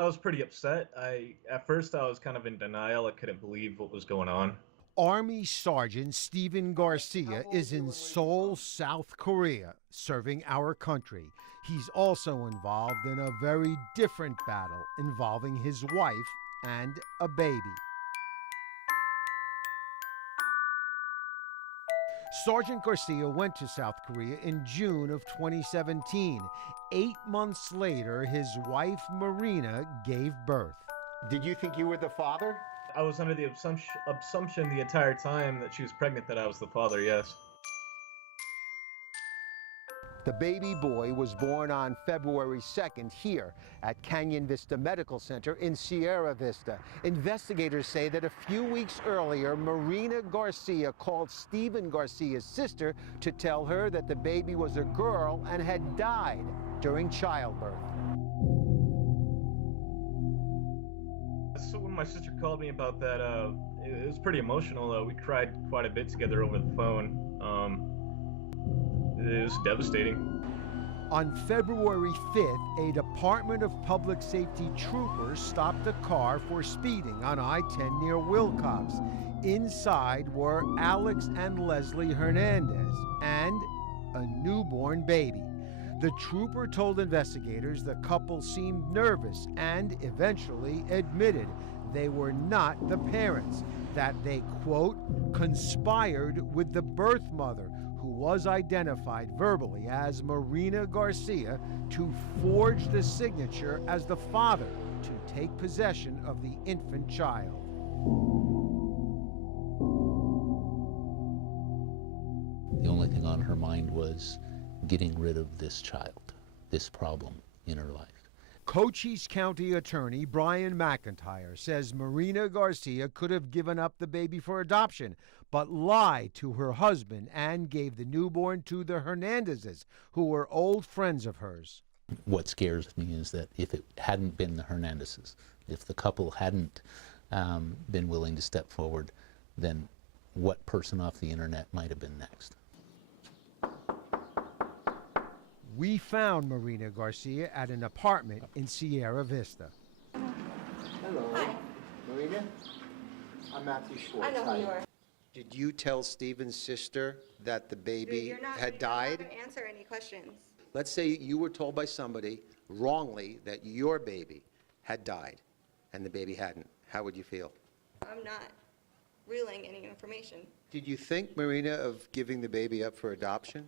I was pretty upset. At first I was kind of in denial. I couldn't believe what was going on. Army Sergeant Stephen Garcia is in Seoul, South Korea, serving our country. He's also involved in a very different battle involving his wife and a baby. Sergeant Garcia went to South Korea in June of 2017. 8 months later, his wife Marina gave birth. Did you think you were the father? I was under the assumption the entire time that she was pregnant that I was the father, yes. The baby boy was born on February 2nd here at Canyon Vista Medical Center in Sierra Vista. Investigators say that a few weeks earlier, Marina Garcia called Stephen Garcia's sister to tell her that the baby was a girl and had died during childbirth. So when my sister called me about that, it was pretty emotional. We cried quite a bit together over the phone. It was devastating. On February 5th, a Department of Public Safety trooper stopped a car for speeding on I-10 near Wilcox. Inside were Alex and Leslie Hernandez and a newborn baby. The trooper told investigators the couple seemed nervous and eventually admitted they were not the parents, that they, quote, conspired with the birth mother, who was identified verbally as Marina Garcia, to forge the signature as the father to take possession of the infant child. The only thing on her mind was getting rid of this child, this problem in her life. Cochise County Attorney Brian McIntyre says Marina Garcia could have given up the baby for adoption, but lied to her husband and gave the newborn to the Hernandezes, who were old friends of hers. What scares me is that if it hadn't been the Hernandezes, if the couple hadn't been willing to step forward, then what person off the internet might have been next? We found Marina Garcia at an apartment in Sierra Vista. Hello. Hi. Marina? I'm Matthew Schwartz. I know who you are. Did you tell Stephen's sister that the baby You're not had died? going to answer any questions. Let's say you were told by somebody wrongly that your baby had died and the baby hadn't. How would you feel? I'm not relaying any information. Did you think, Marina, of giving the baby up for adoption?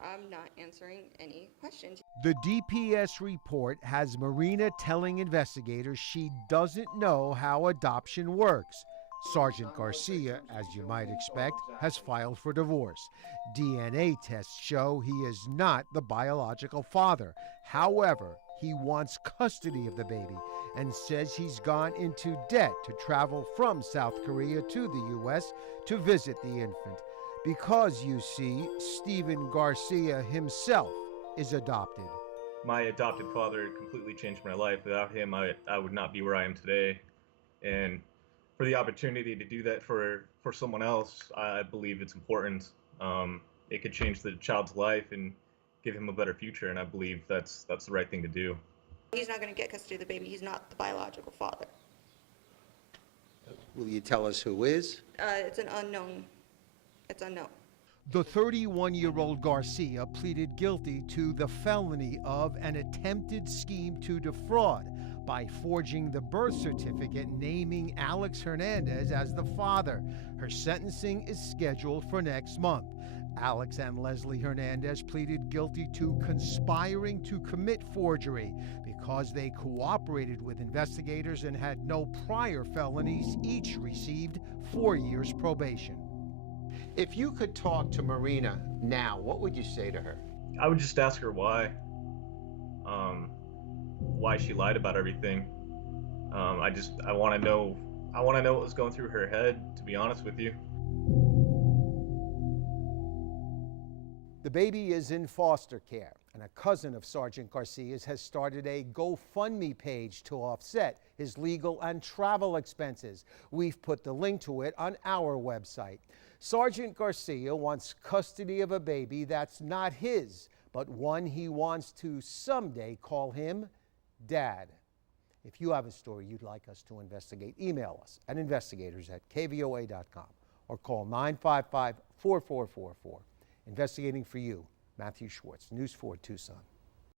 I'm not answering any questions. The DPS report has Marina telling investigators she doesn't know how adoption works. Sergeant Garcia, as you might expect, has filed for divorce. DNA tests show he is not the biological father. However, he wants custody of the baby and says he's gone into debt to travel from South Korea to the U.S. to visit the infant. Because, you see, Stephen Garcia himself is adopted. My adopted father completely changed my life. Without him, I would not be where I am today. And for the opportunity to do that for someone else, I believe it's important. It could change the child's life and give him a better future, and I believe that's the right thing to do. He's not going to get custody of the baby. He's not the biological father. Will you tell us who is? It's an unknown. It's unknown. The 31-year-old Garcia pleaded guilty to the felony of an attempted scheme to defraud by forging the birth certificate naming Alex Hernandez as the father. Her sentencing is scheduled for next month. Alex and Leslie Hernandez pleaded guilty to conspiring to commit forgery because they cooperated with investigators and had no prior felonies. Each received 4 years probation. If you could talk to Marina now, what would you say to her? I would just ask her why she lied about everything. I want to know what was going through her head, to be honest with you. The baby is in foster care, and a cousin of Sergeant Garcia's has started a GoFundMe page to offset his legal and travel expenses. We've put the link to it on our website. Sergeant Garcia wants custody of a baby that's not his, but one he wants to someday call him Dad. If you have a story you'd like us to investigate, email us at investigators@kvoa.com or call 955-4444. Investigating for you, Matthew Schwartz, News 4 Tucson.